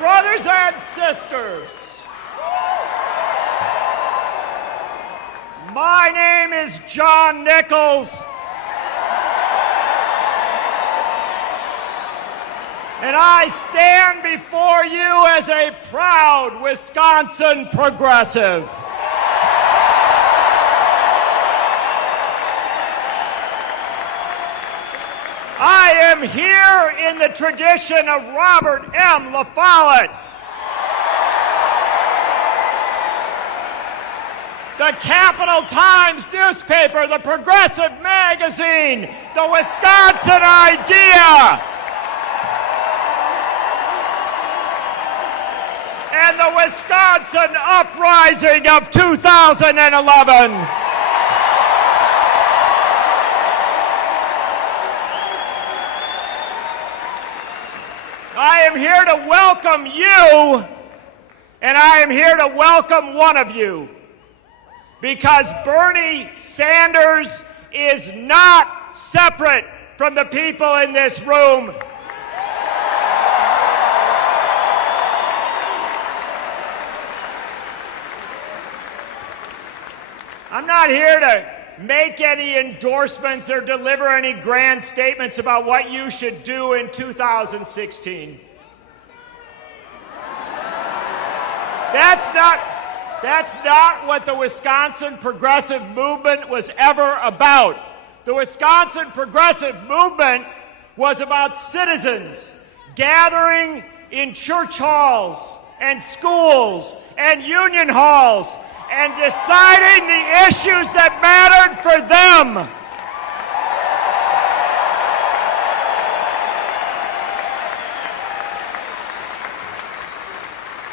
Brothers and sisters, my name is John Nichols, and I stand before you as a proud Wisconsin progressive. I am here in the tradition of Robert M. La Follette, the Capital Times newspaper, the Progressive magazine, the Wisconsin Idea, and the Wisconsin Uprising of 2011. I am here to welcome you, and I am here to welcome one of you, because Bernie Sanders is not separate from the people in this room. I'm not here to make any endorsements or deliver any grand statements about what you should do in 2016. That's not what the Wisconsin Progressive Movement was ever about. The Wisconsin Progressive Movement was about citizens gathering in church halls and schools and union halls and deciding the issues that mattered for them.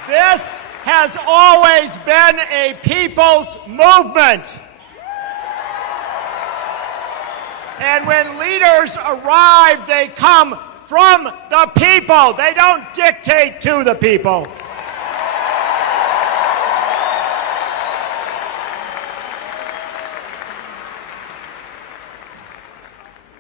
This has always been a people's movement. And when leaders arrive, they come from the people. They don't dictate to the people.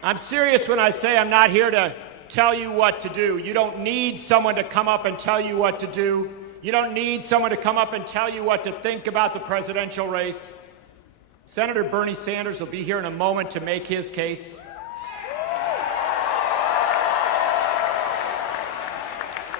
I'm serious when I say I'm not here to tell you what to do. You don't need someone to come up and tell you what to do. You don't need someone to come up and tell you what to think about the presidential race. Senator Bernie Sanders will be here in a moment to make his case.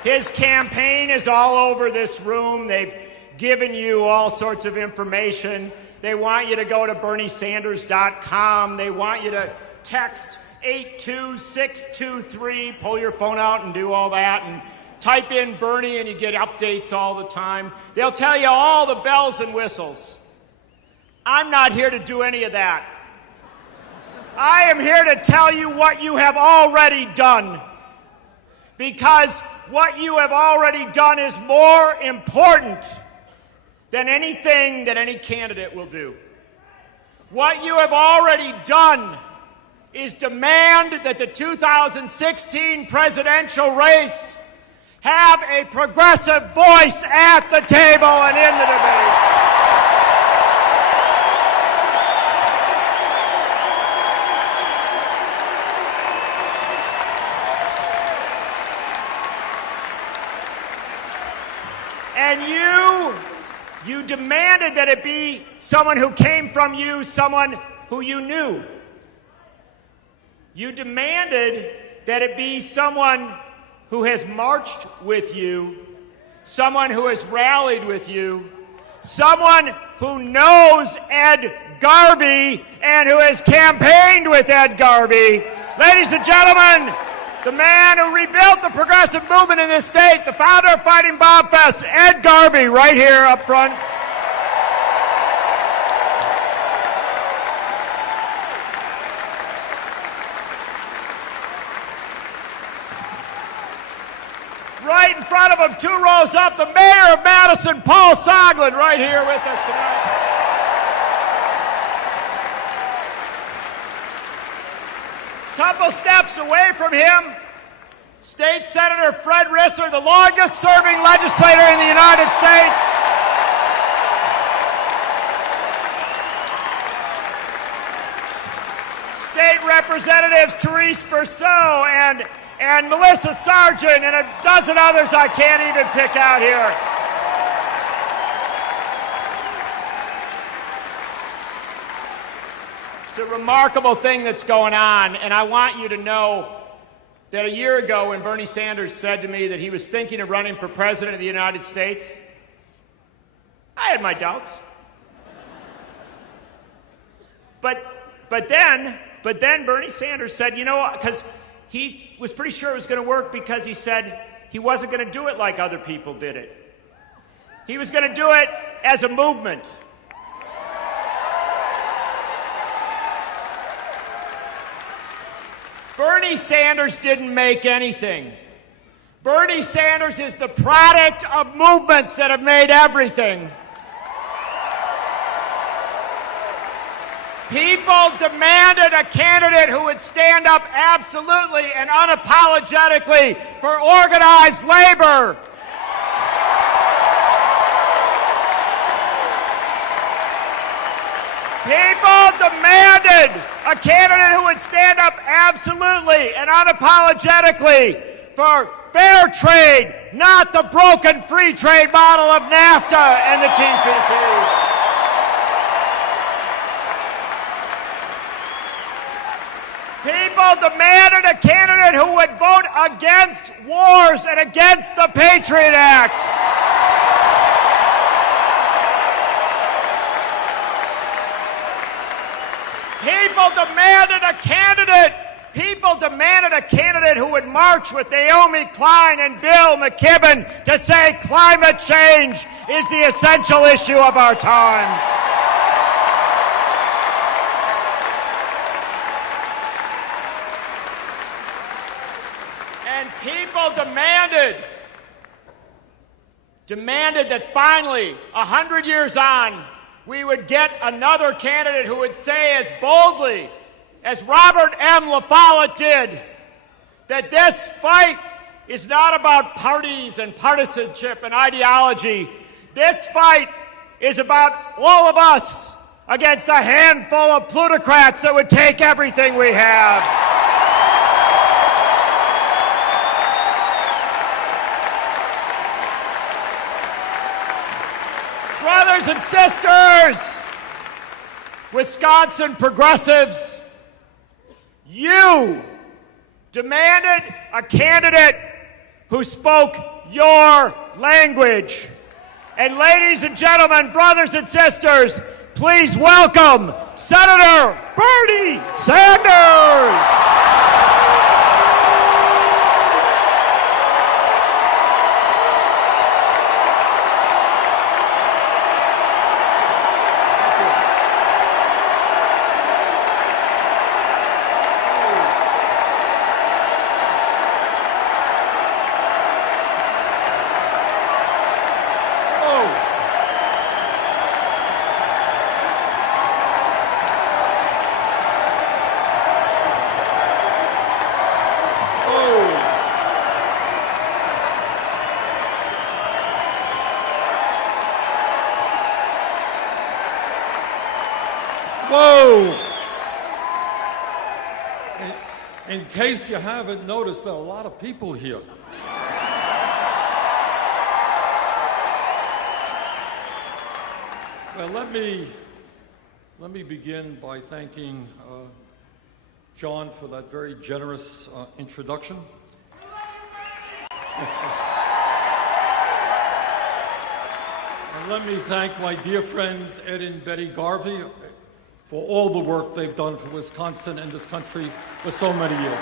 His campaign is all over this room. They've given you all sorts of information. They want you to go to berniesanders.com. They want you to text 82623, pull your phone out and do all that, and type in Bernie and you get updates all the time. They'll tell you all the bells and whistles. I'm not here to do any of that. I am here to tell you what you have already done, because what you have already done is more important than anything that any candidate will do. What you have already done is demand that the 2016 presidential race have a progressive voice at the table and in the debate. And you demanded that it be someone who came from you, someone who you knew. You demanded that it be someone who has marched with you, someone who has rallied with you, someone who knows Ed Garvey and who has campaigned with Ed Garvey. Ladies and gentlemen, the man who rebuilt the progressive movement in this state, the founder of Fighting Bob Fest, Ed Garvey, right here up front. Right in front of him, 2 rows up, the mayor of Madison, Paul Soglin, right here with us tonight. Couple steps away from him, State Senator Fred Risser, the longest-serving legislator in the United States. State Representatives Therese Berceau and and Melissa Sargent, and a dozen others I can't even pick out here. It's a remarkable thing that's going on, and I want you to know that a year ago when Bernie Sanders said to me that he was thinking of running for president of the United States, I had my doubts. But then Bernie Sanders said, you know, because he was pretty sure it was going to work because he said he wasn't going to do it like other people did it. He was going to do it as a movement. Bernie Sanders didn't make anything. Bernie Sanders is the product of movements that have made everything. People demanded a candidate who would stand up absolutely and unapologetically for organized labor. People demanded a candidate who would stand up absolutely and unapologetically for fair trade, not the broken free trade model of NAFTA and the TPP. People demanded a candidate who would vote against wars and against the Patriot Act. People demanded a candidate who would march with Naomi Klein and Bill McKibben to say climate change is the essential issue of our time. And people demanded that finally, 100 years on, we would get another candidate who would say as boldly as Robert M. La Follette did, that this fight is not about parties and partisanship and ideology. This fight is about all of us against a handful of plutocrats that would take everything we have. Brothers and sisters, Wisconsin progressives, you demanded a candidate who spoke your language. And ladies and gentlemen, brothers and sisters, please welcome Senator Bernie Sanders. Whoa! In case you haven't noticed, there are a lot of people here. Well, let me begin by thanking John for that very generous introduction. And let me thank my dear friends Ed and Betty Garvey for all the work they've done for Wisconsin and this country for so many years.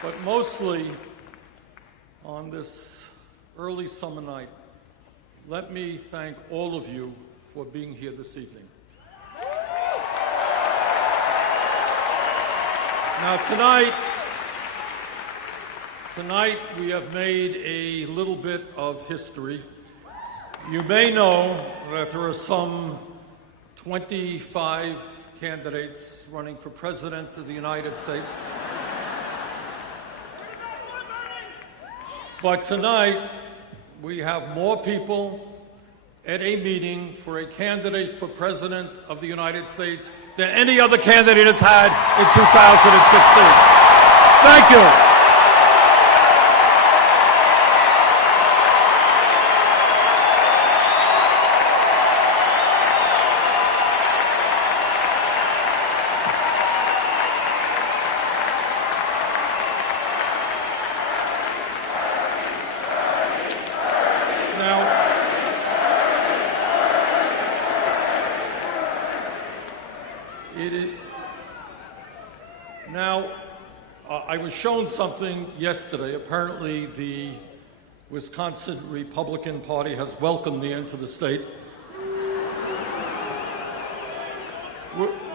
But mostly, on this early summer night, let me thank all of you for being here this evening. Now tonight we have made a little bit of history. You may know that there are some 25 candidates running for President of the United States. But tonight we have more people at a meeting for a candidate for President of the United States than any other candidate has had in 2016. Thank you. I was shown something yesterday. Apparently, the Wisconsin Republican Party has welcomed me into the state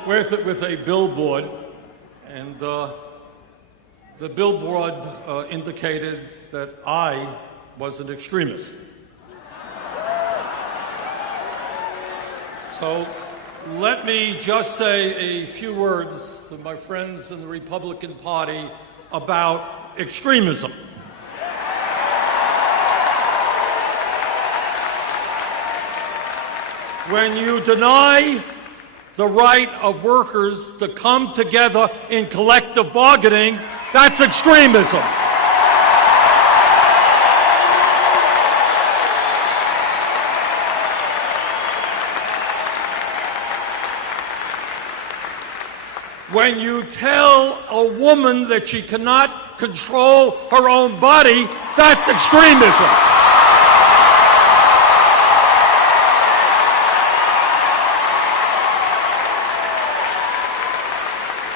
with a billboard, and the billboard indicated that I was an extremist. So let me just say a few words to my friends in the Republican Party about extremism. When you deny the right of workers to come together in collective bargaining, that's extremism. When you tell a woman that she cannot control her own body, that's extremism.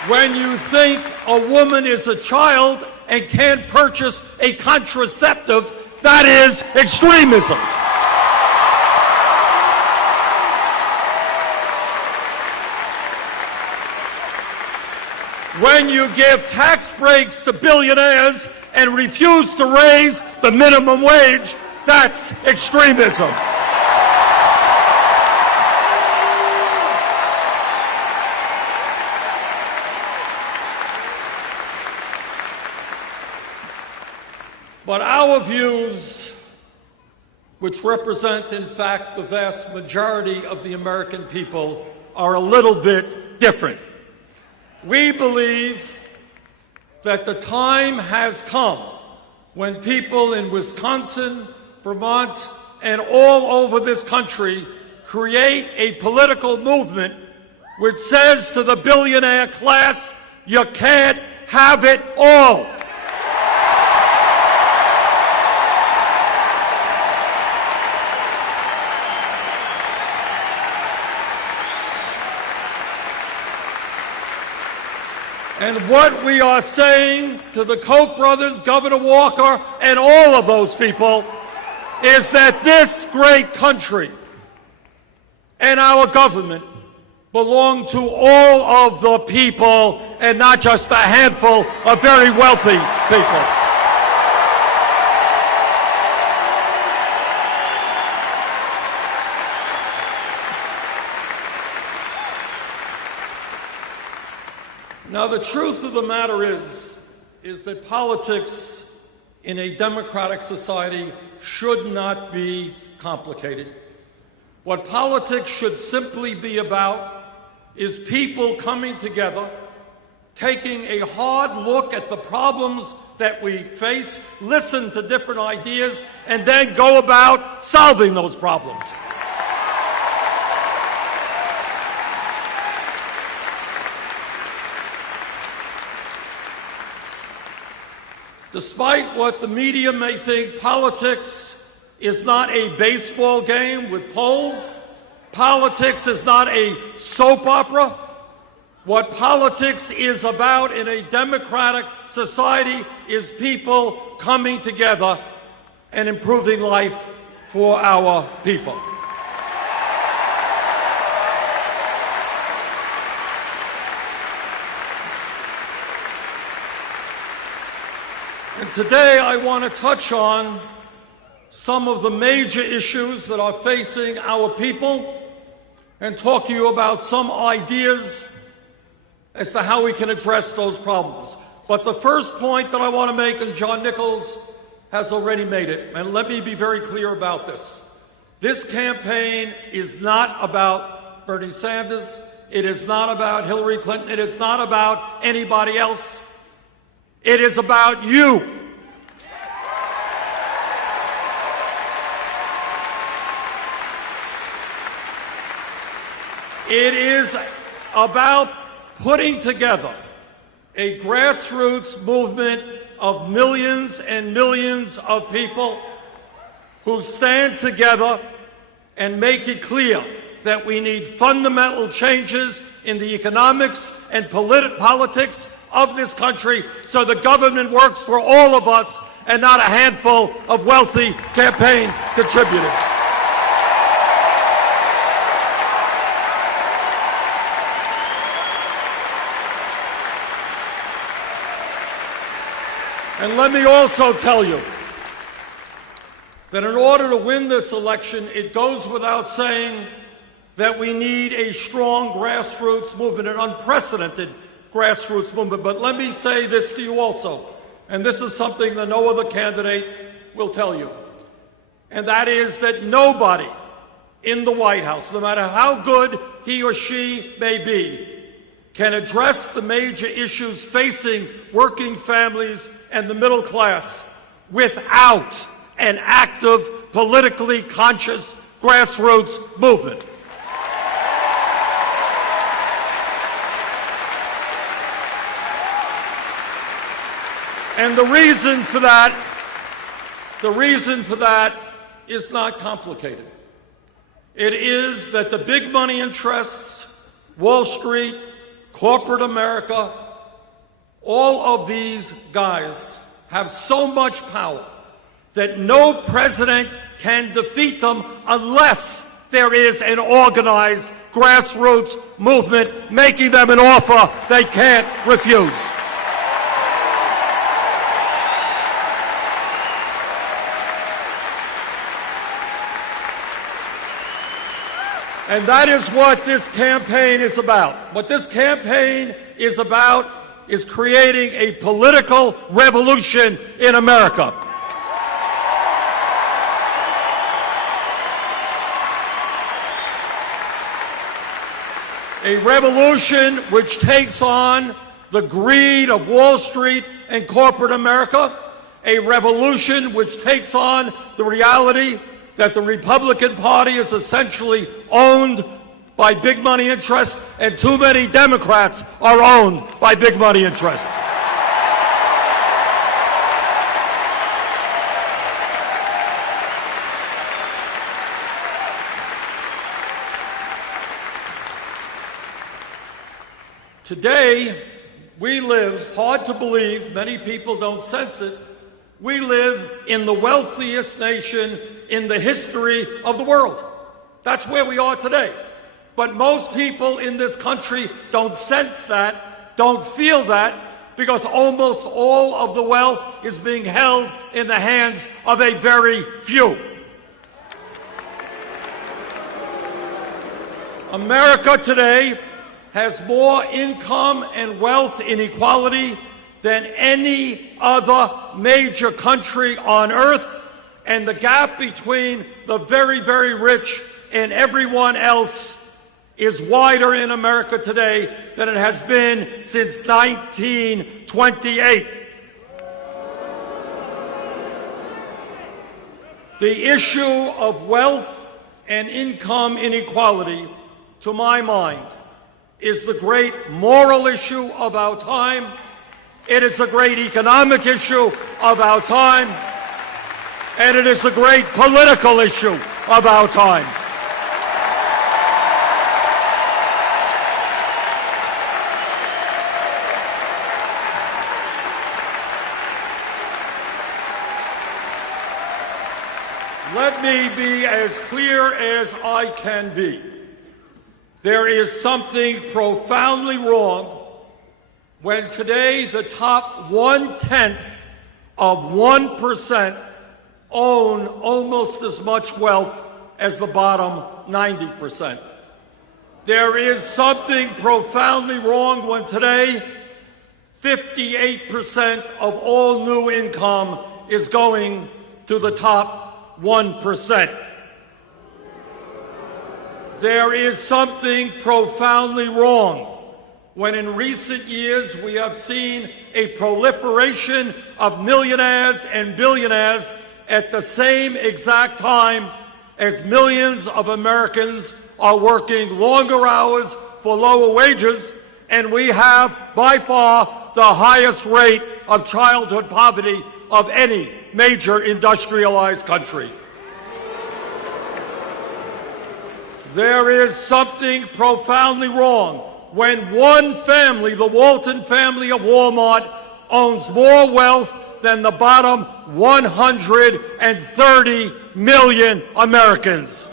When you think a woman is a child and can't purchase a contraceptive, that is extremism. When you give tax breaks to billionaires and refuse to raise the minimum wage, that's extremism. But our views, which represent, in fact, the vast majority of the American people, are a little bit different. We believe that the time has come when people in Wisconsin, Vermont, and all over this country create a political movement which says to the billionaire class, you can't have it all. And what we are saying to the Koch brothers, Governor Walker, and all of those people is that this great country and our government belong to all of the people and not just a handful of very wealthy people. Now, the truth of the matter is that politics in a democratic society should not be complicated. What politics should simply be about is people coming together, taking a hard look at the problems that we face, listen to different ideas, and then go about solving those problems. Despite what the media may think, politics is not a baseball game with polls. Politics is not a soap opera. What politics is about in a democratic society is people coming together and improving life for our people. And today I want to touch on some of the major issues that are facing our people and talk to you about some ideas as to how we can address those problems. But the first point that I want to make, and John Nichols has already made it, and let me be very clear about this. This campaign is not about Bernie Sanders. It is not about Hillary Clinton. It is not about anybody else. It is about you. It is about putting together a grassroots movement of millions and millions of people who stand together and make it clear that we need fundamental changes in the economics and politics of this country so the government works for all of us and not a handful of wealthy campaign contributors. And let me also tell you that in order to win this election, it goes without saying that we need a strong grassroots movement, an unprecedented grassroots movement. But let me say this to you also, and this is something that no other candidate will tell you, and that is that nobody in the White House, no matter how good he or she may be, can address the major issues facing working families and the middle class without an active, politically conscious grassroots movement. And the reason for that is not complicated. It is that the big money interests, Wall Street, corporate America, all of these guys have so much power that no president can defeat them unless there is an organized grassroots movement making them an offer they can't refuse. And that is what this campaign is about. What this campaign is about is creating a political revolution in America. A revolution which takes on the greed of Wall Street and corporate America. A revolution which takes on the reality that the Republican Party is essentially owned by big money interests, and too many Democrats are owned by big money interests. Today, we live, hard to believe, many people don't sense it, we live in the wealthiest nation in the history of the world. That's where we are today. But most people in this country don't sense that, don't feel that, because almost all of the wealth is being held in the hands of a very few. America today has more income and wealth inequality than any other major country on earth, and the gap between the very, very rich and everyone else is wider in America today than it has been since 1928. The issue of wealth and income inequality, to my mind, is the great moral issue of our time. It is the great economic issue of our time. And it is the great political issue of our time. Let me be as clear as I can be. There is something profoundly wrong when today the top 1/10 of 1% own almost as much wealth as the bottom 90%. There is something profoundly wrong when today 58% of all new income is going to the top 1%. There is something profoundly wrong when in recent years we have seen a proliferation of millionaires and billionaires at the same exact time as millions of Americans are working longer hours for lower wages, and we have by far the highest rate of childhood poverty of any major industrialized country. There is something profoundly wrong when one family, the Walton family of Walmart, owns more wealth than the bottom 130 million Americans.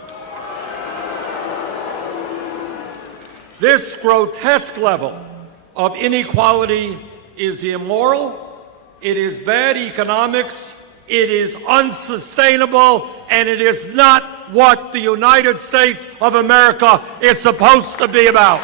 This grotesque level of inequality is immoral, it is bad economics, it is unsustainable, and it is not what the United States of America is supposed to be about.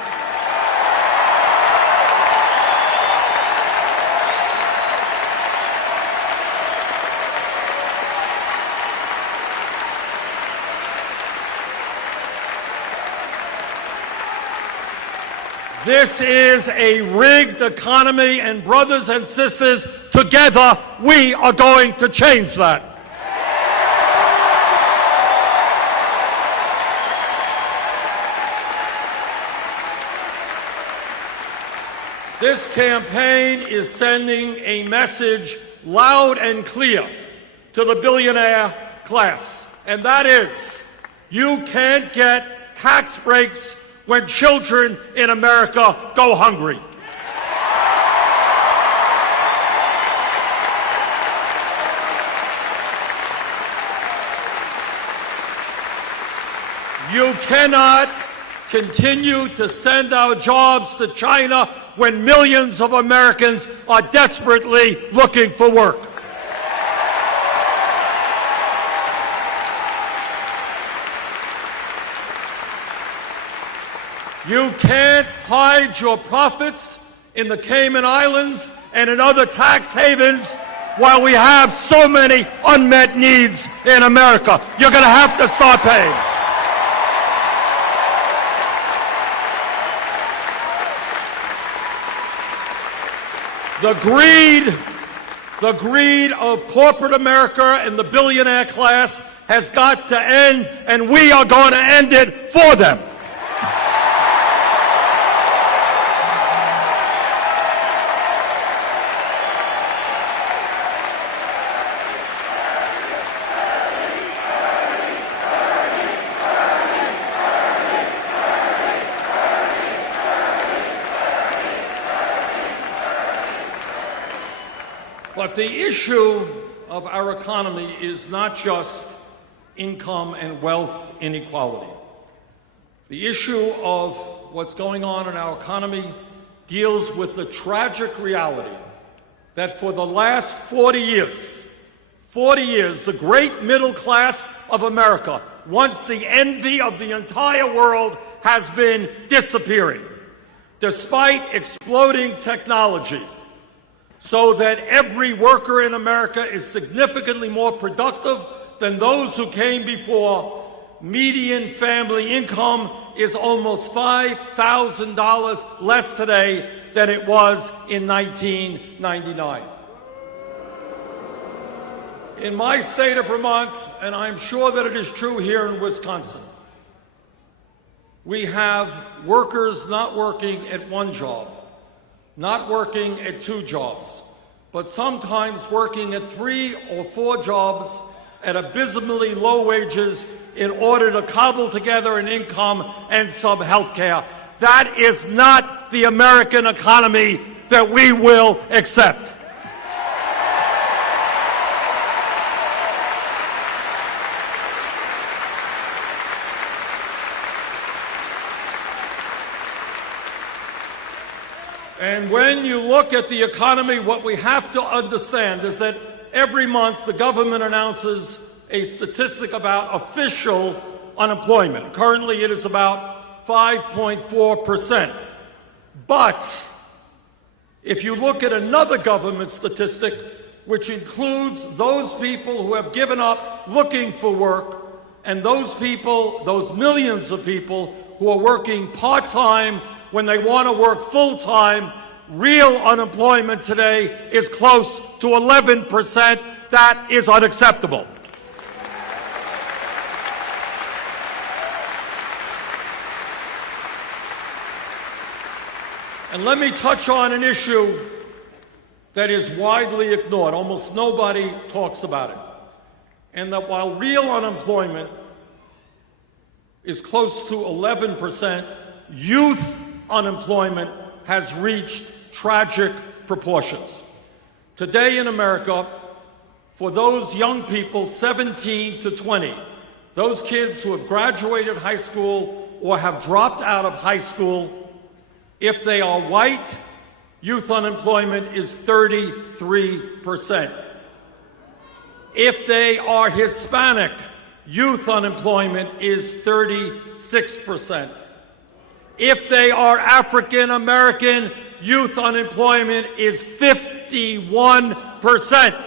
This is a rigged economy, and brothers and sisters, together we are going to change that. This campaign is sending a message loud and clear to the billionaire class, and that is, you can't get tax breaks when children in America go hungry. You cannot continue to send our jobs to China when millions of Americans are desperately looking for work. You can't hide your profits in the Cayman Islands and in other tax havens while we have so many unmet needs in America. You're going to have to start paying. The greed of corporate America and the billionaire class has got to end, and we are going to end it for them. But the issue of our economy is not just income and wealth inequality. The issue of what's going on in our economy deals with the tragic reality that for the last 40 years, the great middle class of America, once the envy of the entire world, has been disappearing, despite exploding technology, so that every worker in America is significantly more productive than those who came before. Median family income is almost $5,000 less today than it was in 1999. In my state of Vermont, and I'm sure that it is true here in Wisconsin, we have workers not working at one job, not working at two jobs, but sometimes working at 3 or 4 jobs at abysmally low wages in order to cobble together an income and some health care. That is not the American economy that we will accept. And when you look at the economy, what we have to understand is that every month the government announces a statistic about official unemployment. Currently it is about 5.4%. But if you look at another government statistic, which includes those people who have given up looking for work, and those people, those millions of people who are working part-time when they want to work full-time, real unemployment today is close to 11%. That is unacceptable. And let me touch on an issue that is widely ignored. Almost nobody talks about it. And that while real unemployment is close to 11%, youth unemployment has reached tragic proportions. Today in America, for those young people 17 to 20, those kids who have graduated high school or have dropped out of high school, if they are white, youth unemployment is 33%. If they are Hispanic, youth unemployment is 36%. If they are African American, youth unemployment is 51%.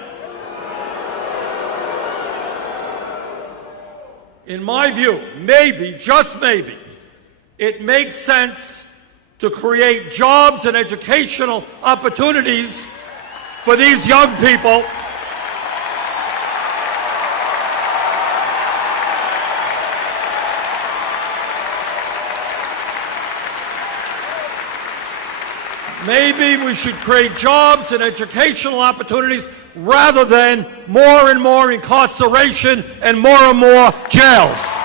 In my view, maybe, just maybe, it makes sense to create jobs and educational opportunities for these young people. Maybe we should create jobs and educational opportunities rather than more and more incarceration and more jails.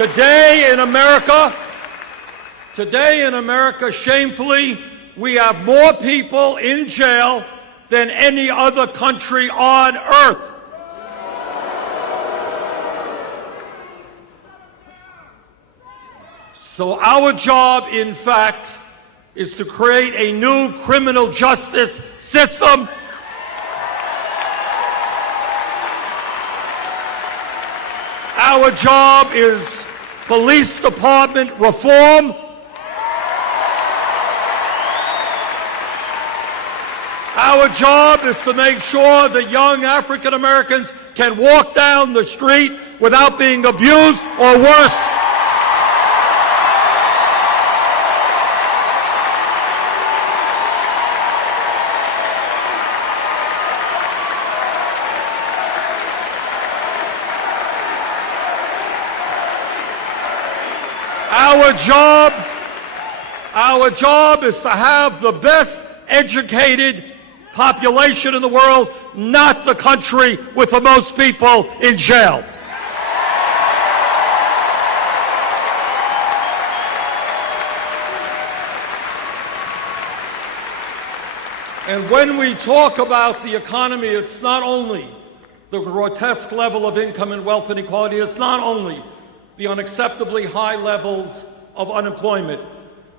Today in America, shamefully, we have more people in jail than any other country on earth. So our job, in fact, is to create a new criminal justice system Our job is police department reform. Our job is to make sure that young African Americans can walk down the street without being abused or worse. Our job is to have the best educated population in the world, not the country with the most people in jail. And when we talk about the economy, it's not only the grotesque level of income and wealth inequality, it's not only the unacceptably high levels of unemployment.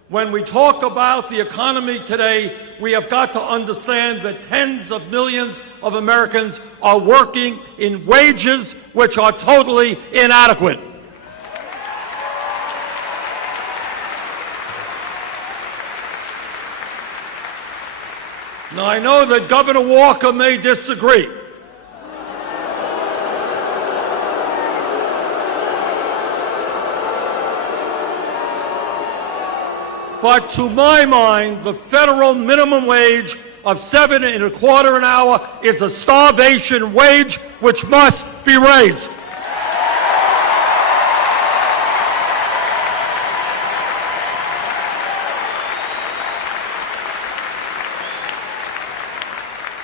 When we talk about the economy today, we have got to understand that tens of millions of Americans are working in wages which are totally inadequate. Now, I know that Governor Walker may disagree. But to my mind, the federal minimum wage of $7.25 an hour is a starvation wage which must be raised.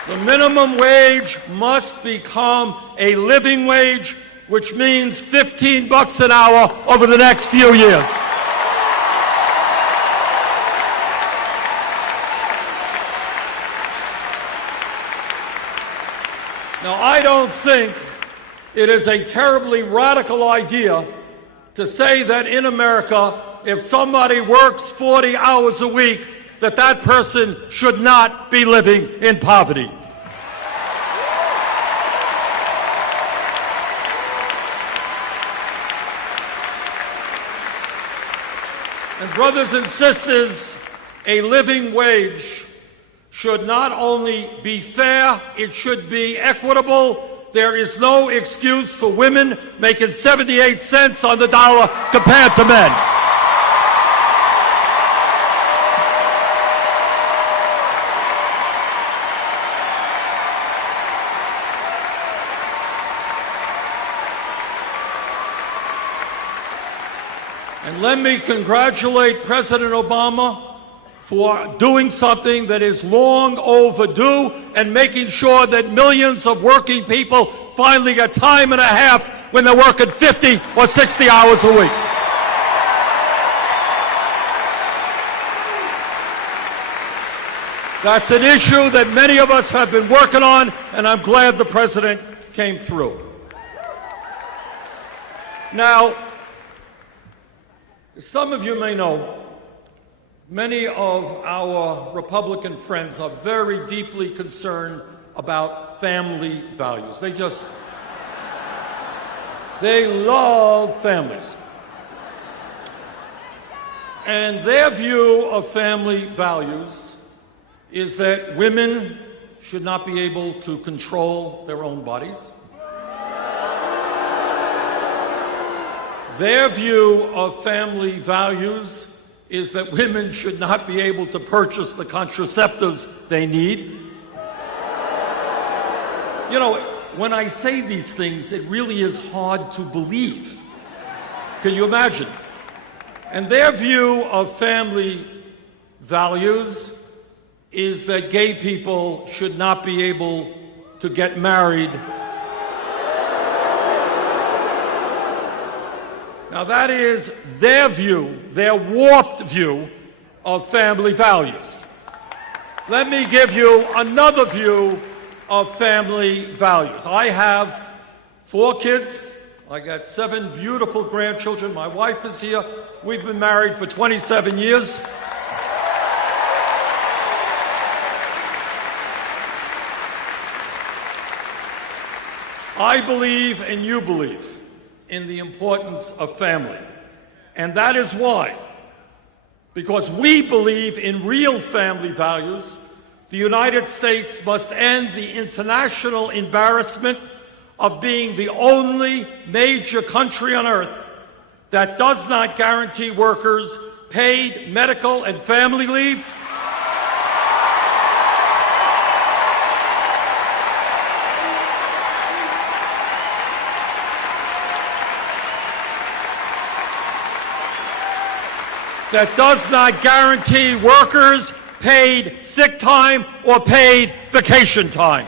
The minimum wage must become a living wage, which means $15 an hour over the next few years. Now, I don't think it is a terribly radical idea to say that in America, if somebody works 40 hours a week, that that person should not be living in poverty. And brothers and sisters, a living wage should not only be fair, it should be equitable. There is no excuse for women making 78 cents on the dollar compared to men. And let me congratulate President Obama for doing something that is long overdue and making sure that millions of working people finally get time and a half when they're working 50 or 60 hours a week. That's an issue that many of us have been working on, and I'm glad the President came through. Now, some of you may know, many of our Republican friends are very deeply concerned about family values. They love families. And their view of family values is that women should not be able to control their own bodies. Their view of family values is that women should not be able to purchase the contraceptives they need. You know, when I say these things, it really is hard to believe. Can you imagine? And their view of family values is that gay people should not be able to get married. Now that is their view, their warped view of family values. Let me give you another view of family values. I have 4 kids. I got 7 beautiful grandchildren. My wife is here. We've been married for 27 years. I believe, and you believe, in the importance of family. And that is why, because we believe in real family values, the United States must end the international embarrassment of being the only major country on earth that does not guarantee workers paid medical and family leave, that does not guarantee workers paid sick time or paid vacation time.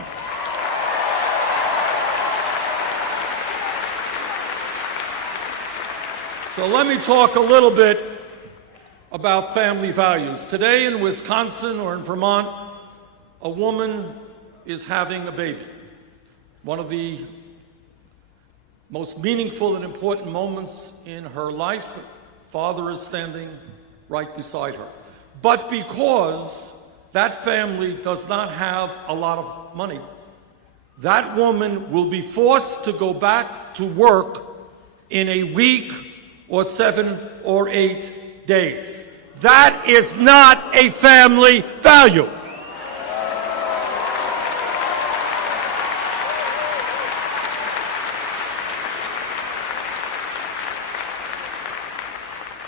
So let me talk a little bit about family values. Today in Wisconsin or in Vermont, a woman is having a baby. One of the most meaningful and important moments in her life. Father is standing right beside her. But because that family does not have a lot of money, that woman will be forced to go back to work in a week or 7 or 8 days. That is not a family value.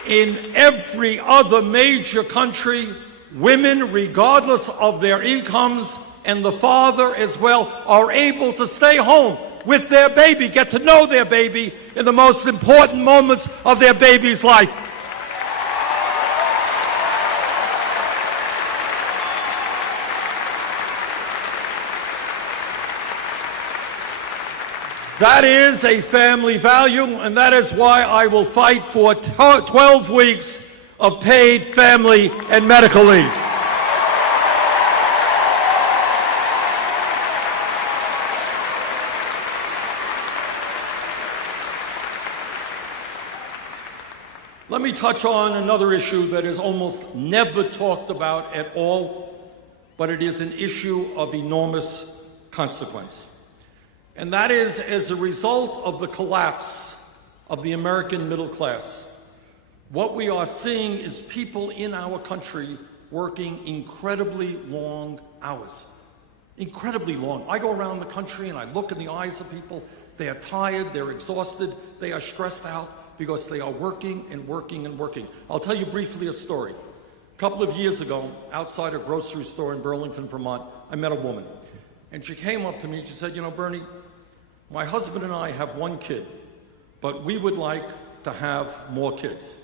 In every other major country, women, regardless of their incomes, and the father as well, are able to stay home with their baby, get to know their baby in the most important moments of their baby's life. That is a family value, and that is why I will fight for 12 weeks of paid family and medical leave. Let me touch on another issue that is almost never talked about at all, but it is an issue of enormous consequence. And that is as a result of the collapse of the American middle class. What we are seeing is people in our country working incredibly long hours. Incredibly long. I go around the country and I look in the eyes of people. They are tired, they're exhausted, they are stressed out because they are working and working and working. I'll tell you briefly a story. A couple of years ago, outside a grocery store in Burlington, Vermont, I met a woman. And she came up to me and she said, you know, Bernie, my husband and I have one kid, but we would like to have more kids.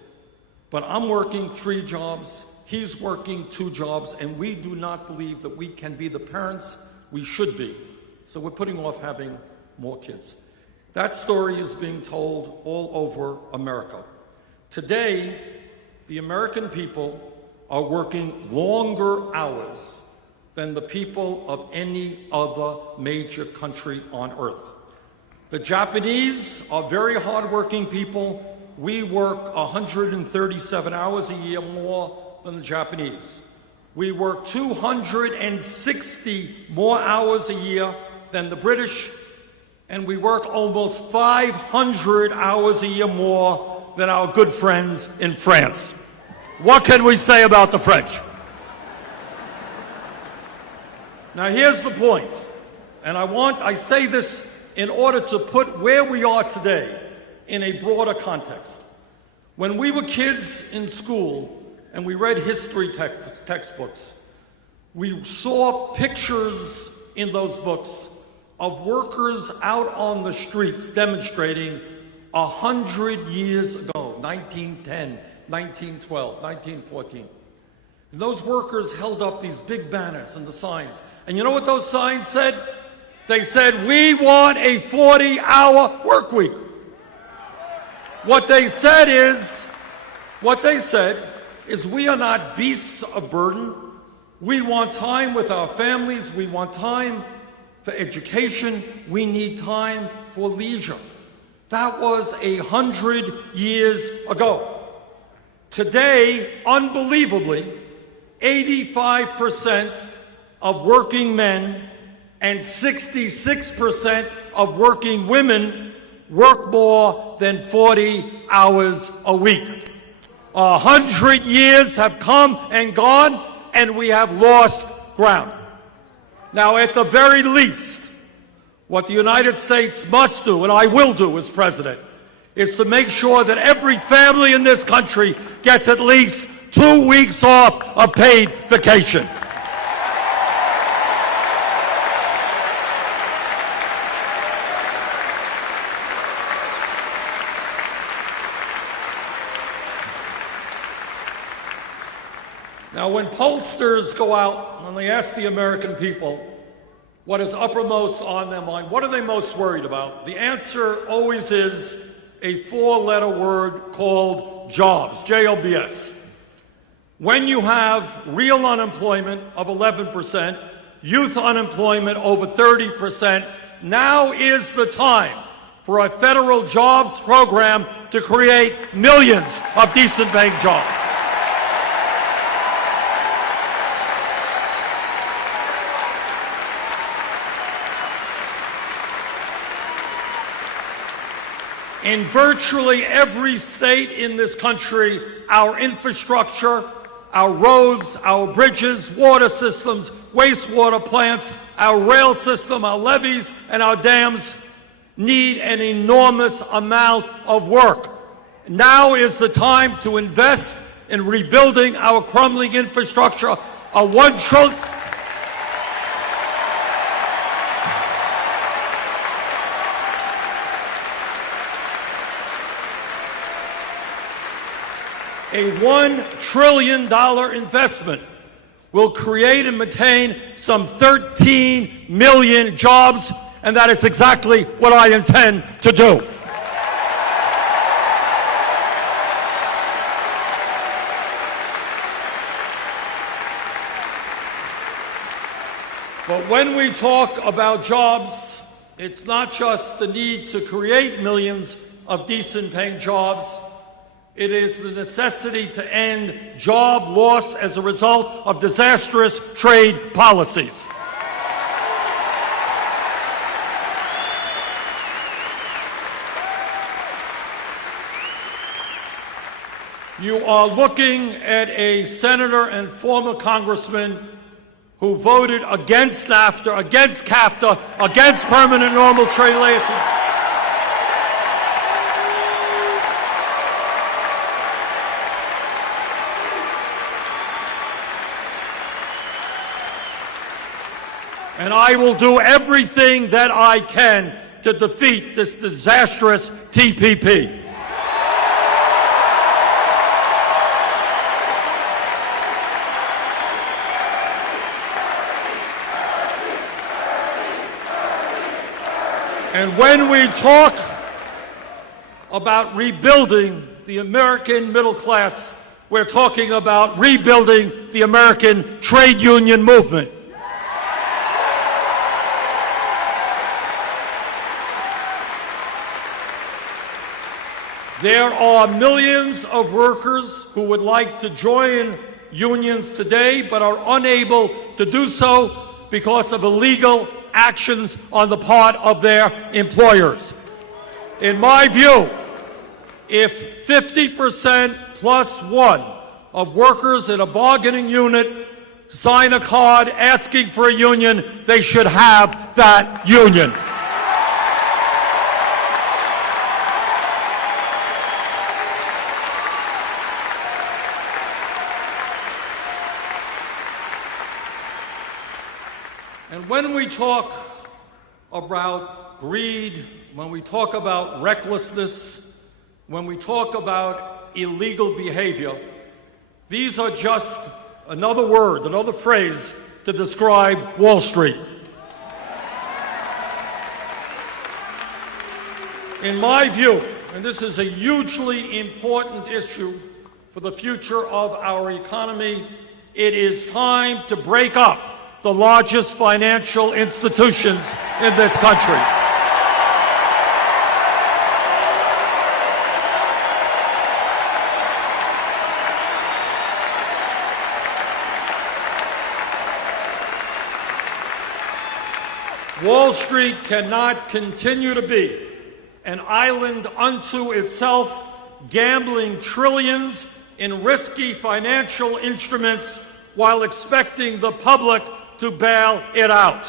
But I'm working 3 jobs, he's working 2 jobs, and we do not believe that we can be the parents we should be. So we're putting off having more kids. That story is being told all over America. Today, the American people are working longer hours than the people of any other major country on earth. The Japanese are very hardworking people. We work 137 hours a year more than the Japanese. We work 260 more hours a year than the British, and we work almost 500 hours a year more than our good friends in France. What can we say about the French? Now here's the point, and I say this in order to put where we are today in a broader context. When we were kids in school and we read history textbooks, we saw pictures in those books of workers out on the streets demonstrating 100 years ago, 1910, 1912, 1914. And those workers held up these big banners and the signs. And you know what those signs said? They said, we want a 40-hour work week. What they said is, we are not beasts of burden. We want time with our families. We want time for education. We need time for leisure. That was 100 years ago. Today, unbelievably, 85% of working men and 66% of working women work more than 40 hours a week. 100 years have come and gone, and we have lost ground. Now, at the very least, what the United States must do, and I will do as president, is to make sure that every family in this country gets at least 2 weeks off of paid vacation. Now, when pollsters go out and they ask the American people what is uppermost on their mind, what are they most worried about? The answer always is a 4-letter word called jobs, J-O-B-S. When you have real unemployment of 11%, youth unemployment over 30%, now is the time for a federal jobs program to create millions of decent-paying jobs. In virtually every state in this country, our infrastructure, our roads, our bridges, water systems, wastewater plants, our rail system, our levees, and our dams need an enormous amount of work. Now is the time to invest in rebuilding our crumbling infrastructure. A $1 trillion... A $1 trillion investment will create and maintain some 13 million jobs, and that is exactly what I intend to do. But when we talk about jobs, it's not just the need to create millions of decent-paying jobs. It is the necessity to end job loss as a result of disastrous trade policies. You are looking at a senator and former congressman who voted against NAFTA, against CAFTA, against permanent normal trade relations. And I will do everything that I can to defeat this disastrous TPP. And when we talk about rebuilding the American middle class, we're talking about rebuilding the American trade union movement. There are millions of workers who would like to join unions today but are unable to do so because of illegal actions on the part of their employers. In my view, if 50% plus one of workers in a bargaining unit sign a card asking for a union, they should have that union. And when we talk about greed, when we talk about recklessness, when we talk about illegal behavior, these are just another word, another phrase to describe Wall Street. In my view, and this is a hugely important issue for the future of our economy, it is time to break up the largest financial institutions in this country. Wall Street cannot continue to be an island unto itself, gambling trillions in risky financial instruments while expecting the public to bail it out.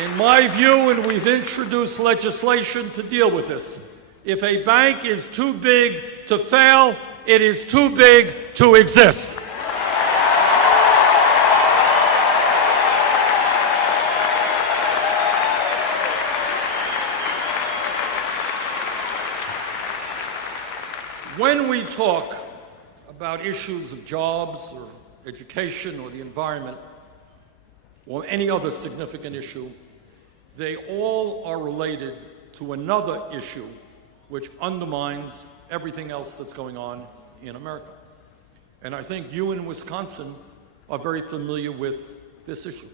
In my view, and we've introduced legislation to deal with this, if a bank is too big to fail, it is too big to exist. When we talk about issues of jobs or education or the environment or any other significant issue, they all are related to another issue which undermines everything else that's going on in America. And I think you in Wisconsin are very familiar with this issue.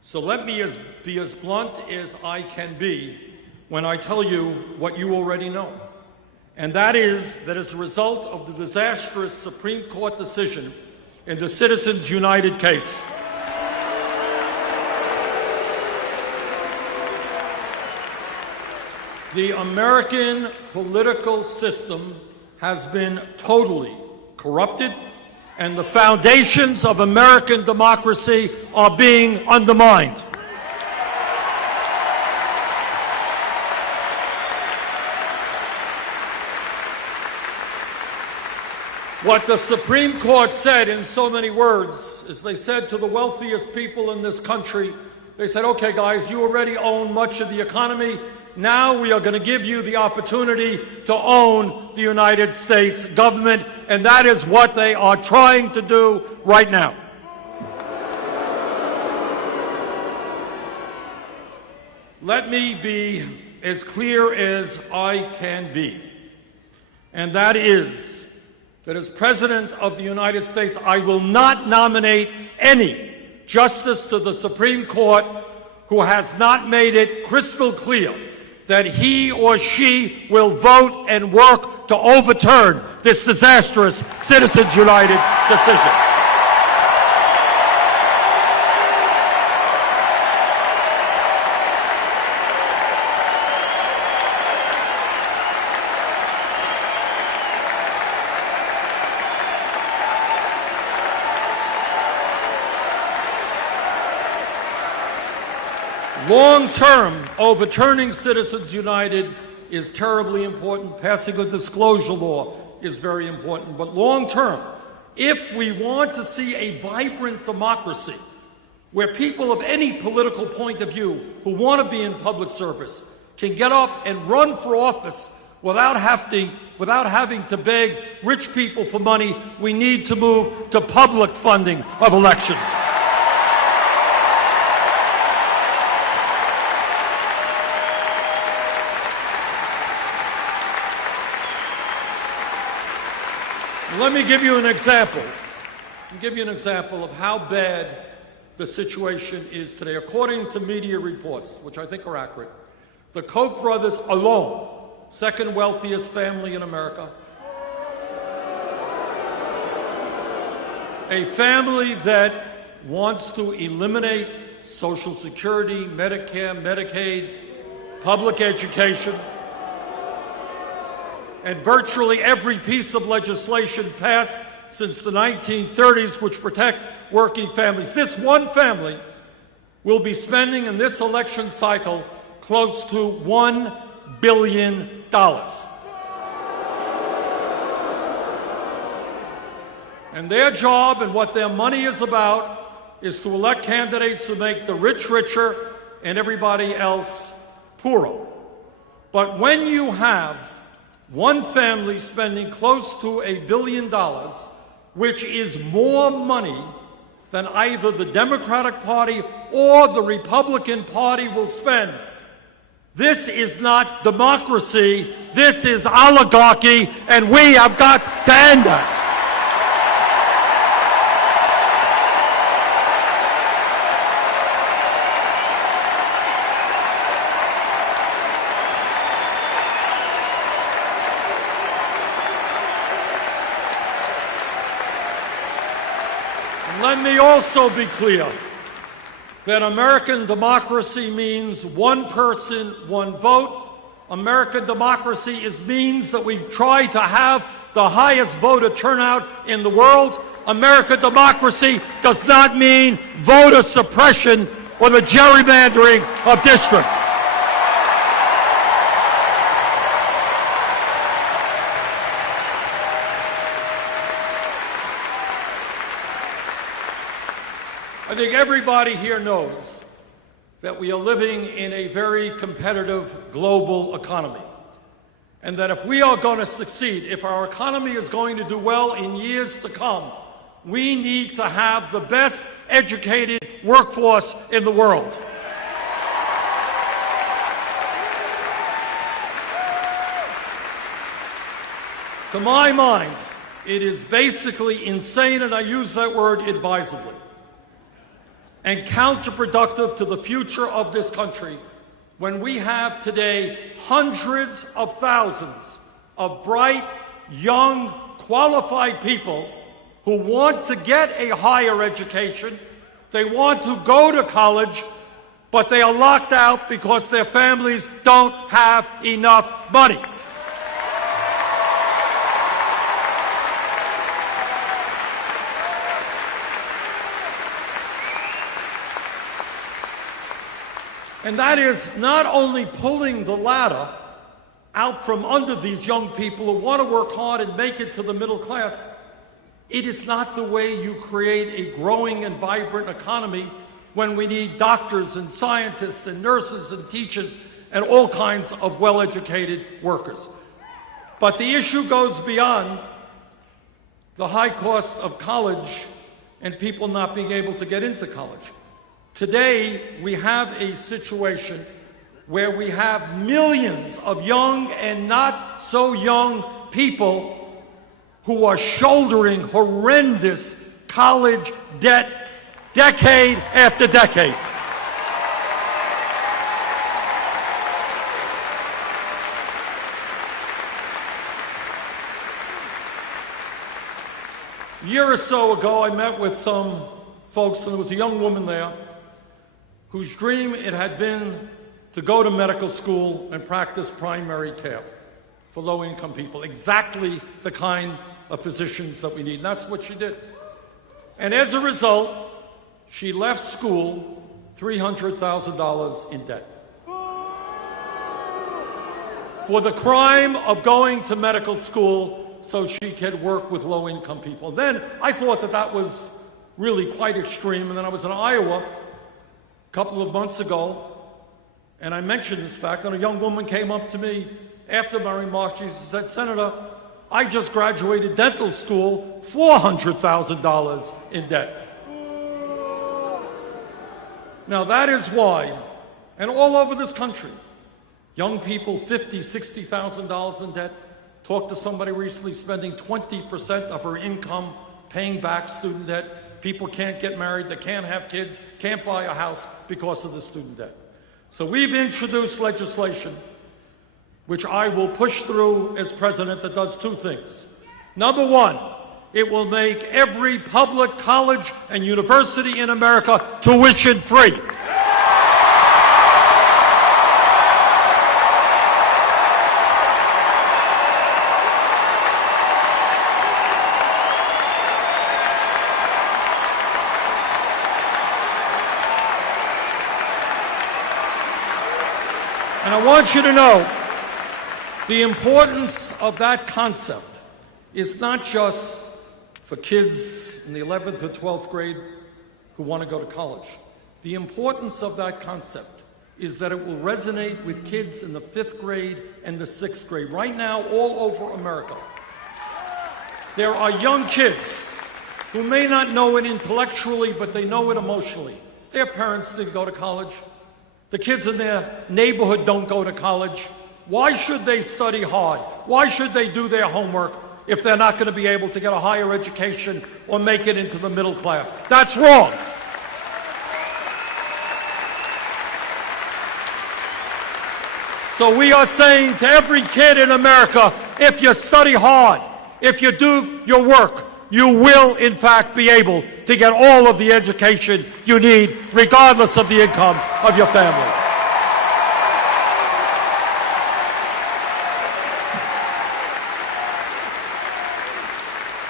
So let me be as blunt as I can be when I tell you what you already know. And that is that as a result of the disastrous Supreme Court decision in the Citizens United case, the American political system has been totally corrupted, and the foundations of American democracy are being undermined. What the Supreme Court said in so many words is they said to the wealthiest people in this country, they said, okay, guys, you already own much of the economy. Now we are going to give you the opportunity to own the United States government, and that is what they are trying to do right now. Let me be as clear as I can be, and that is that as President of the United States, I will not nominate any justice to the Supreme Court who has not made it crystal clear that he or she will vote and work to overturn this disastrous Citizens United decision. Long-term, overturning Citizens United is terribly important. Passing a disclosure law is very important. But long-term, if we want to see a vibrant democracy where people of any political point of view who want to be in public service can get up and run for office without having to beg rich people for money, we need to move to public funding of elections. Let me give you an example. I'll give you an example of how bad the situation is today. According to media reports, which I think are accurate, the Koch brothers alone, second wealthiest family in America, a family that wants to eliminate Social Security, Medicare, Medicaid, public education, and virtually every piece of legislation passed since the 1930s which protect working families. This one family will be spending in this election cycle close to $1 billion. And their job and what their money is about is to elect candidates who make the rich richer and everybody else poorer. But when you have one family spending close to $1 billion, which is more money than either the Democratic Party or the Republican Party will spend, this is not democracy, this is oligarchy, and we have got to end it. Let me also be clear that American democracy means one person, one vote. American democracy means that we try to have the highest voter turnout in the world. American democracy does not mean voter suppression or the gerrymandering of districts. I think everybody here knows that we are living in a very competitive global economy, and that if we are going to succeed, if our economy is going to do well in years to come, we need to have the best educated workforce in the world. To my mind, it is basically insane, and I use that word advisedly, and counterproductive to the future of this country when we have today hundreds of thousands of bright, young, qualified people who want to get a higher education, they want to go to college, but they are locked out because their families don't have enough money. And that is not only pulling the ladder out from under these young people who want to work hard and make it to the middle class, it is not the way you create a growing and vibrant economy when we need doctors and scientists and nurses and teachers and all kinds of well-educated workers. But the issue goes beyond the high cost of college and people not being able to get into college. Today, we have a situation where we have millions of young and not so young people who are shouldering horrendous college debt decade after decade. A year or so ago, I met with some folks, and there was a young woman there whose dream it had been to go to medical school and practice primary care for low-income people, exactly the kind of physicians that we need. And that's what she did. And as a result, she left school $300,000 in debt. For the crime of going to medical school so she could work with low-income people. Then I thought that that was really quite extreme, and then I was in Iowa a couple of months ago, and I mentioned this fact, and a young woman came up to me after my remarks. She said, "Senator, I just graduated dental school, $400,000 in debt." Now that is why, and all over this country, young people, $50,000, $60,000 in debt. Talked to somebody recently spending 20% of her income paying back student debt. People can't get married, they can't have kids, can't buy a house because of the student debt. So we've introduced legislation which I will push through as president that does two things. Number one, it will make every public college and university in America tuition free. And I want you to know the importance of that concept is not just for kids in the 11th or 12th grade who want to go to college. The importance of that concept is that it will resonate with kids in the 5th grade and the 6th grade. Right now, all over America, there are young kids who may not know it intellectually, but they know it emotionally. Their parents didn't go to college. The kids in their neighborhood don't go to college. Why should they study hard? Why should they do their homework if they're not going to be able to get a higher education or make it into the middle class? That's wrong. So we are saying to every kid in America, if you study hard, if you do your work, you will, in fact, be able to get all of the education you need, regardless of the income of your family.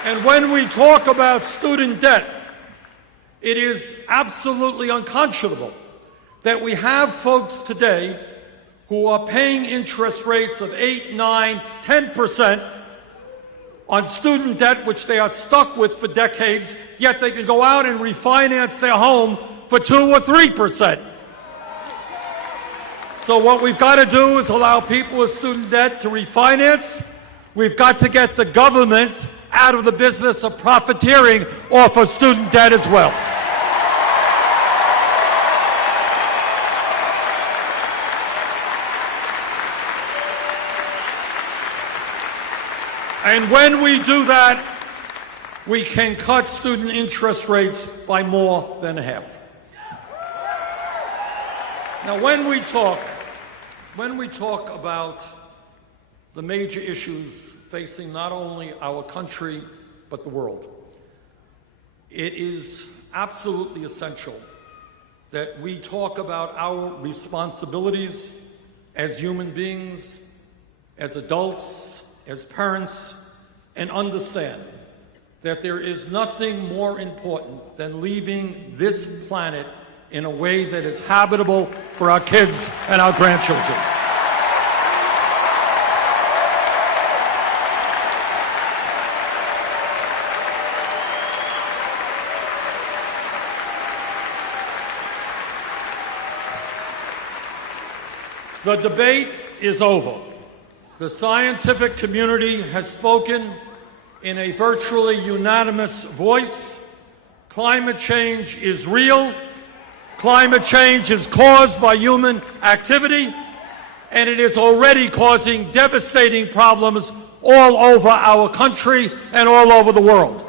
And when we talk about student debt, it is absolutely unconscionable that we have folks today who are paying interest rates of 8, 9, 10% on student debt, which they are stuck with for decades, yet they can go out and refinance their home for 2 or 3%. So what we've got to do is allow people with student debt to refinance. We've got to get the government out of the business of profiteering off of student debt as well. And when we do that, we can cut student interest rates by more than half. Now, when we talk about the major issues facing not only our country, but the world, it is absolutely essential that we talk about our responsibilities as human beings, as adults, as parents, and understand that there is nothing more important than leaving this planet in a way that is habitable for our kids and our grandchildren. The debate is over. The scientific community has spoken in a virtually unanimous voice. Climate change is real. Climate change is caused by human activity, and it is already causing devastating problems all over our country and all over the world.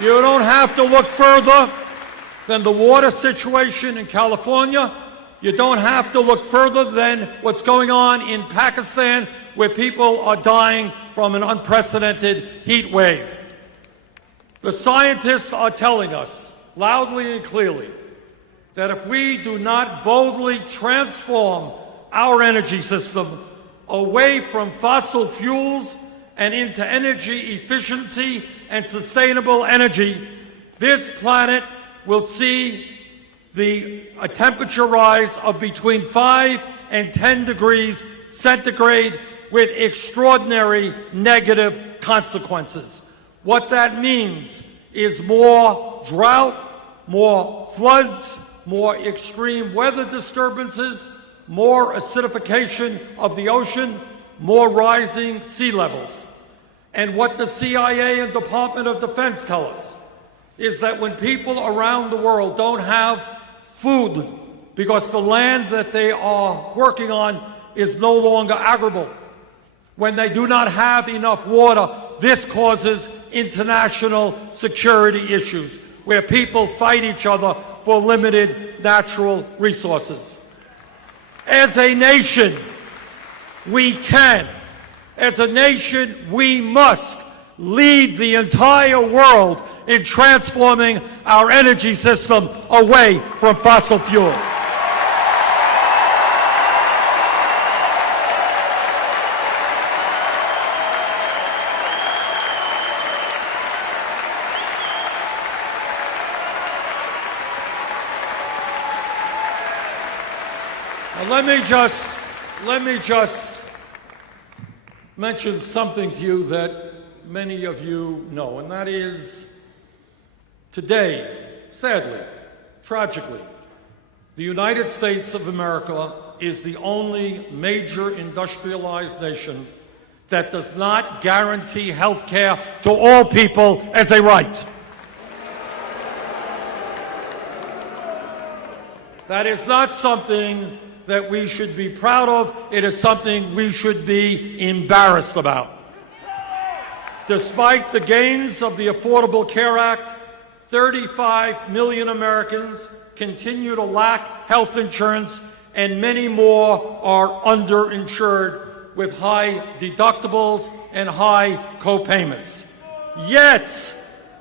You don't have to look further than the water situation in California. You don't have to look further than what's going on in Pakistan, where people are dying from an unprecedented heat wave. The scientists are telling us loudly and clearly that if we do not boldly transform our energy system away from fossil fuels and into energy efficiency and sustainable energy, this planet will see a temperature rise of between 5 and 10 degrees centigrade with extraordinary negative consequences. What that means is more drought, more floods, more extreme weather disturbances, more acidification of the ocean, more rising sea levels. And what the CIA and Department of Defense tell us is that when people around the world don't have food because the land that they are working on is no longer arable, when they do not have enough water, this causes international security issues where people fight each other for limited natural resources. As a nation, we can. As a nation, we must lead the entire world in transforming our energy system away from fossil fuel. Now, let me just mention something to you that many of you know, and that is today, sadly, tragically, the United States of America is the only major industrialized nation that does not guarantee health care to all people as a right. That is not something that we should be proud of. It is something we should be embarrassed about. Despite the gains of the Affordable Care Act, 35 million Americans continue to lack health insurance, and many more are underinsured with high deductibles and high co-payments. Yet,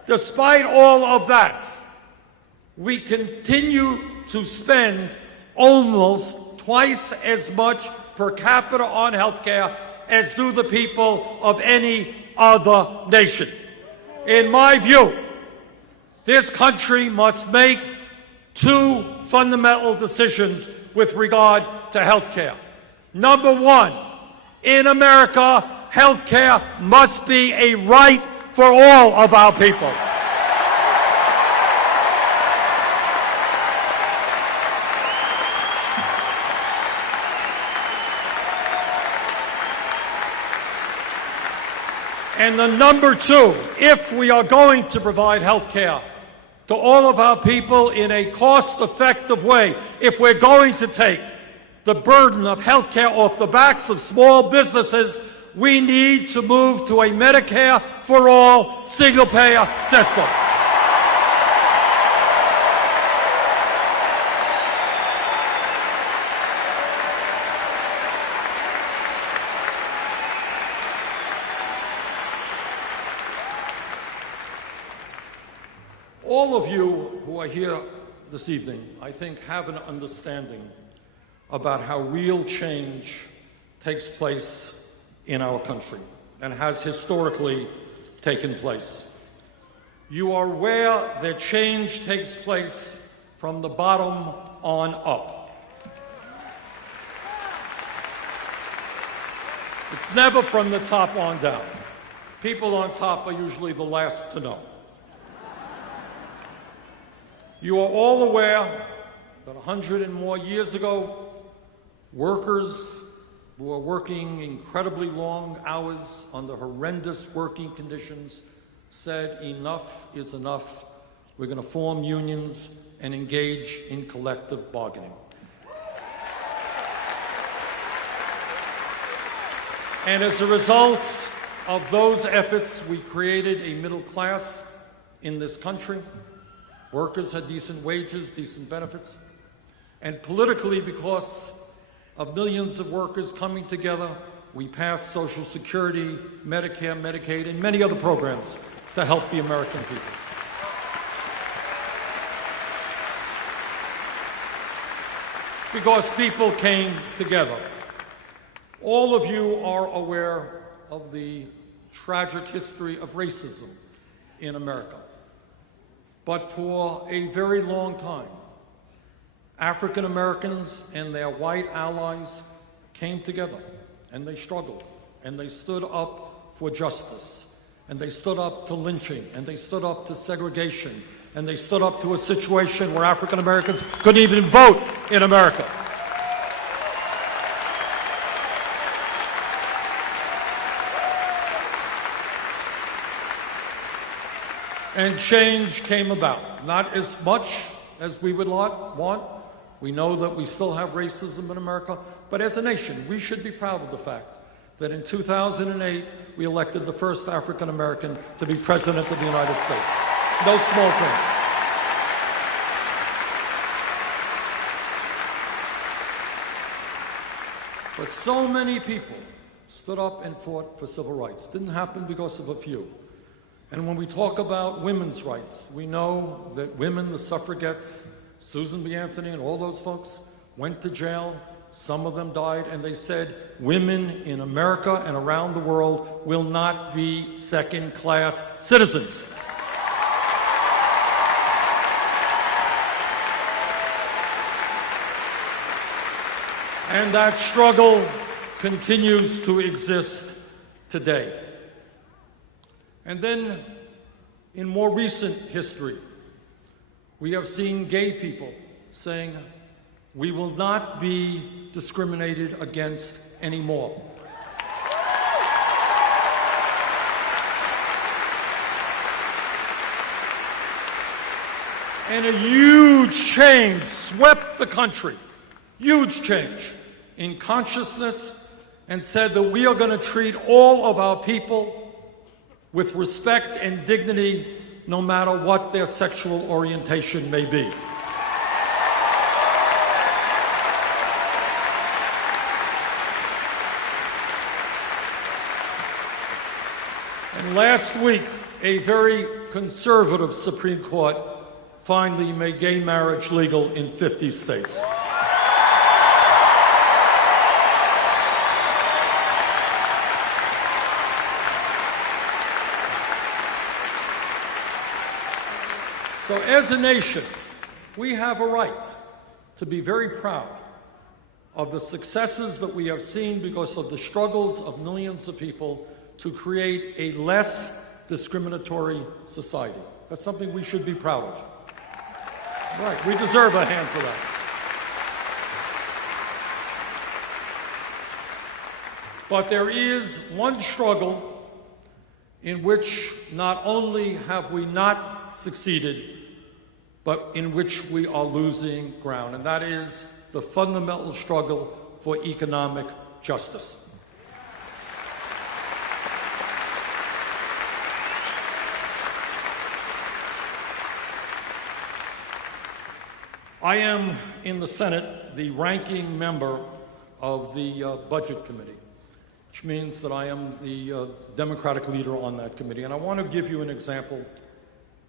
despite all of that, we continue to spend almost twice as much per capita on health care as do the people of any other nation. In my view, this country must make two fundamental decisions with regard to health care. Number one, in America, health care must be a right for all of our people. And the number two, if we are going to provide health care to all of our people in a cost-effective way, if we're going to take the burden of health care off the backs of small businesses, we need to move to a Medicare for all single-payer system. All of you who are here this evening, I think, have an understanding about how real change takes place in our country and has historically taken place. You are aware that change takes place from the bottom on up. It's never from the top on down. People on top are usually the last to know. You are all aware that 100 and more years ago, workers who are working incredibly long hours under horrendous working conditions said enough is enough. We're going to form unions and engage in collective bargaining. And as a result of those efforts, we created a middle class in this country. Workers had decent wages, decent benefits. And politically, because of millions of workers coming together, we passed Social Security, Medicare, Medicaid, and many other programs to help the American people. Because people came together. All of you are aware of the tragic history of racism in America. But for a very long time, African Americans and their white allies came together, and they struggled, and they stood up for justice, and they stood up to lynching, and they stood up to segregation, and they stood up to a situation where African Americans couldn't even vote in America. And change came about. Not as much as we would want. We know that we still have racism in America, but as a nation, we should be proud of the fact that in 2008, we elected the first African American to be President of the United States. No small thing. But so many people stood up and fought for civil rights. Didn't happen because of a few. And when we talk about women's rights, we know that women, the suffragettes, Susan B. Anthony and all those folks, went to jail. Some of them died, and they said, women in America and around the world will not be second-class citizens. And that struggle continues to exist today. And then, in more recent history, we have seen gay people saying, we will not be discriminated against anymore. And a huge change swept the country, huge change in consciousness, and said that we are going to treat all of our people with respect and dignity, no matter what their sexual orientation may be. And last week, a very conservative Supreme Court finally made gay marriage legal in 50 states. So as a nation, we have a right to be very proud of the successes that we have seen because of the struggles of millions of people to create a less discriminatory society. That's something we should be proud of. Right, we deserve a hand for that. But there is one struggle in which not only have we not succeeded, but in which we are losing ground, and that is the fundamental struggle for economic justice. I am in the Senate the ranking member of the Budget Committee, which means that I am the Democratic leader on that committee. And I want to give you an example.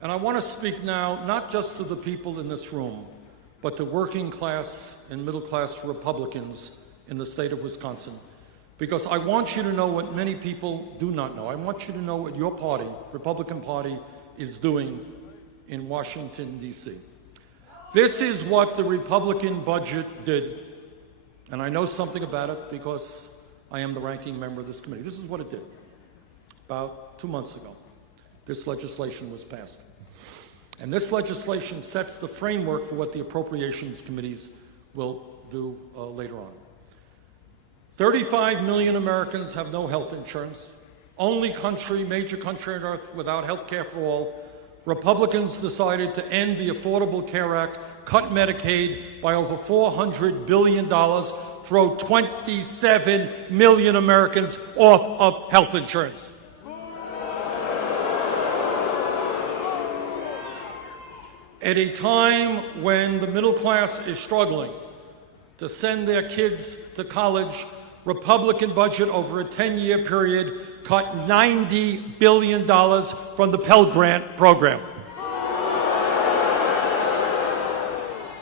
And I want to speak now not just to the people in this room, but to working class and middle class Republicans in the state of Wisconsin. Because I want you to know what many people do not know. I want you to know what your party, Republican Party, is doing in Washington, D.C. This is what the Republican budget did. And I know something about it because I am the ranking member of this committee. This is what it did. About 2 months ago, this legislation was passed. And this legislation sets the framework for what the appropriations committees will do later on. 35 million Americans have no health insurance. Only major country on earth without health care for all. Republicans decided to end the Affordable Care Act, cut Medicaid by over $400 billion, throw 27 million Americans off of health insurance. At a time when the middle class is struggling to send their kids to college, Republican budget over a 10-year period cut $90 billion from the Pell Grant program.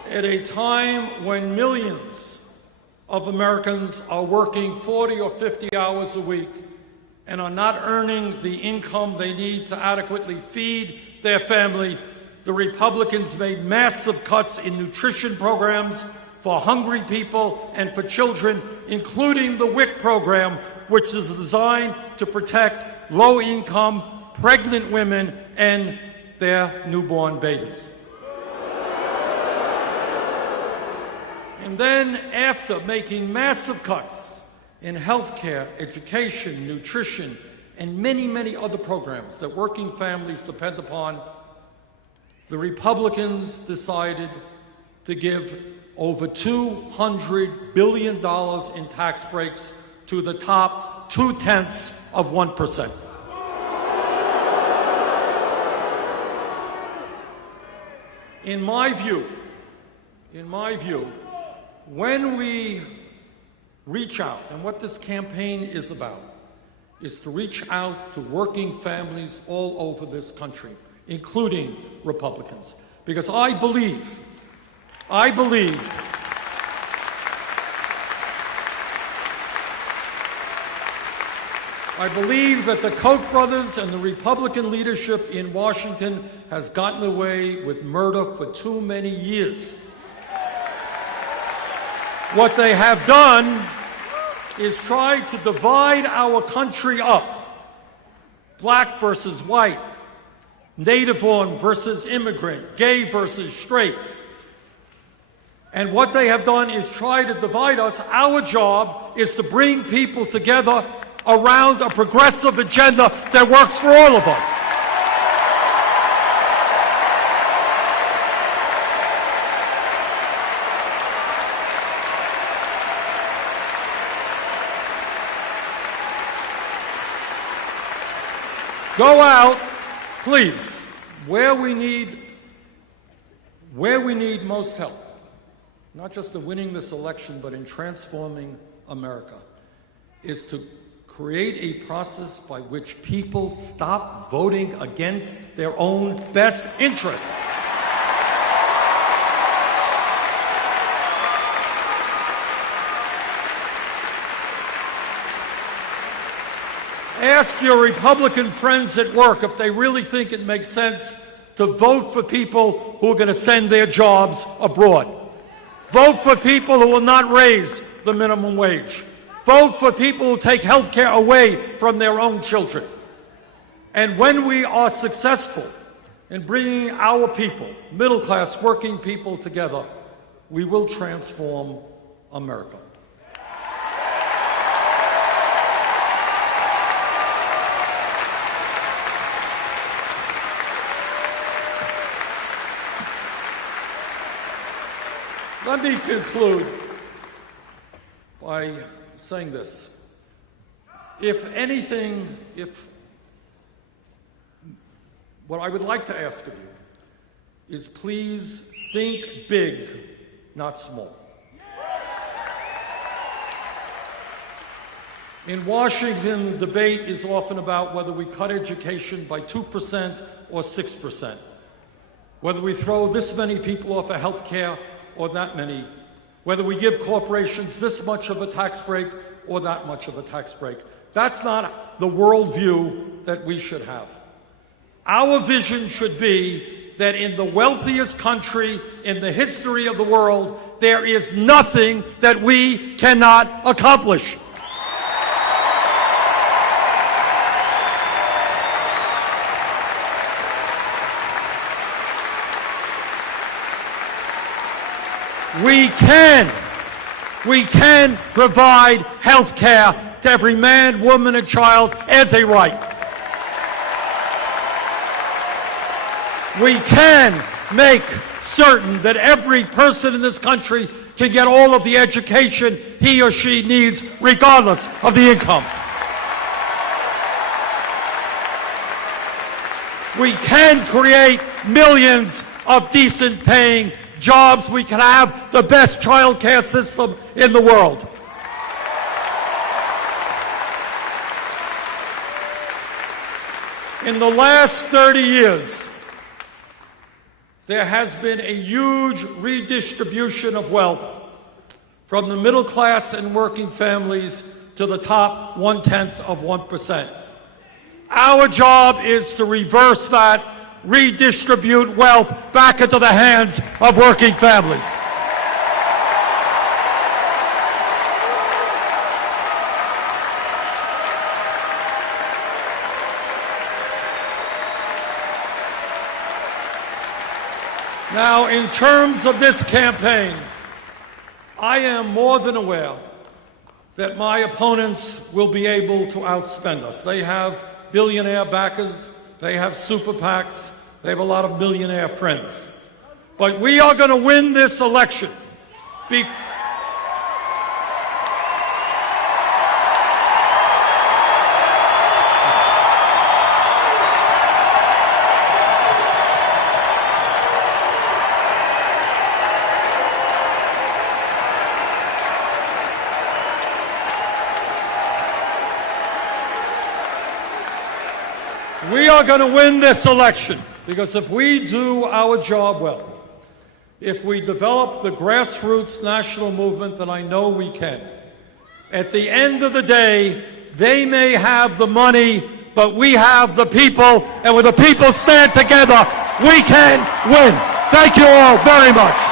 At a time when millions of Americans are working 40 or 50 hours a week, and are not earning the income they need to adequately feed their family, the Republicans made massive cuts in nutrition programs for hungry people and for children, including the WIC program, which is designed to protect low-income, pregnant women and their newborn babies. And then, after making massive cuts in health care, education, nutrition, and many, many other programs that working families depend upon, the Republicans decided to give over $200 billion in tax breaks to the top 0.2%. In my view, when we reach out, and what this campaign is about, is to reach out to working families all over this country, including Republicans. Because I believe that the Koch brothers and the Republican leadership in Washington has gotten away with murder for too many years. What they have done is try to divide our country up. Black versus white, native-born versus immigrant, gay versus straight. And what they have done is try to divide us. Our job is to bring people together around a progressive agenda that works for all of us. Go out, please, where we need most help, not just in winning this election, but in transforming America, is to create a process by which people stop voting against their own best interest. Ask your Republican friends at work if they really think it makes sense to vote for people who are going to send their jobs abroad. Vote for people who will not raise the minimum wage. Vote for people who take health care away from their own children. And when we are successful in bringing our people, middle-class working people, together, we will transform America. Let me conclude by saying this. What I would like to ask of you is please think big, not small. In Washington, the debate is often about whether we cut education by 2% or 6%, whether we throw this many people off of health care or that many, whether we give corporations this much of a tax break or that much of a tax break. That's not the worldview that we should have. Our vision should be that in the wealthiest country in the history of the world, there is nothing that we cannot accomplish. We can provide health care to every man, woman, and child as a right. We can make certain that every person in this country can get all of the education he or she needs, regardless of the income. We can create millions of decent paying jobs. We can have the best child care system in the world. In the last 30 years, there has been a huge redistribution of wealth from the middle class and working families to the top 1/10 of 1%. Our job is to reverse that, redistribute wealth back into the hands of working families. Now, in terms of this campaign, I am more than aware that my opponents will be able to outspend us. They have billionaire backers, they have super PACs, they have a lot of millionaire friends. But we are going to win this election. We are going to win this election because if we do our job well, if we develop the grassroots national movement that I know we can, at the end of the day, they may have the money, but we have the people, and when the people stand together, we can win. Thank you all very much.